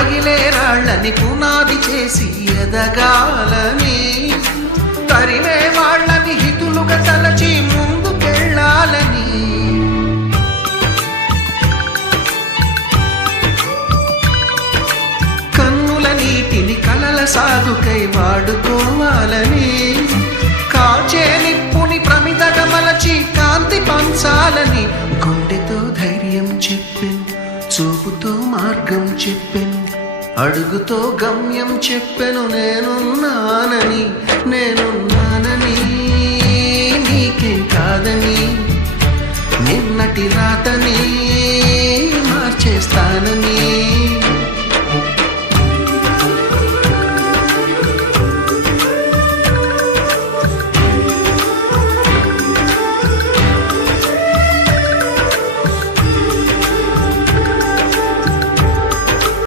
పగిలే రాళ్ళని పునాది చేసి ఎదగాలని, తరిమే వాళ్ళని హితులుగా తలచి ముందుకెళ్ళాలని, కన్నుల నీటిని కలల సాగుకై వాడుకోవాలని, కాచే నిప్పుని ప్రమిదగా మలచి కాంతి పంచాలని, గుండెతో ధైర్యం చెప్పెను, చూపుతో మార్గం చెప్పెను, అడుగుతో గమ్యం చెప్పెను, నేనున్నానని నీకేం కాదని, నిన్నటి రాతని మార్చేస్తానని.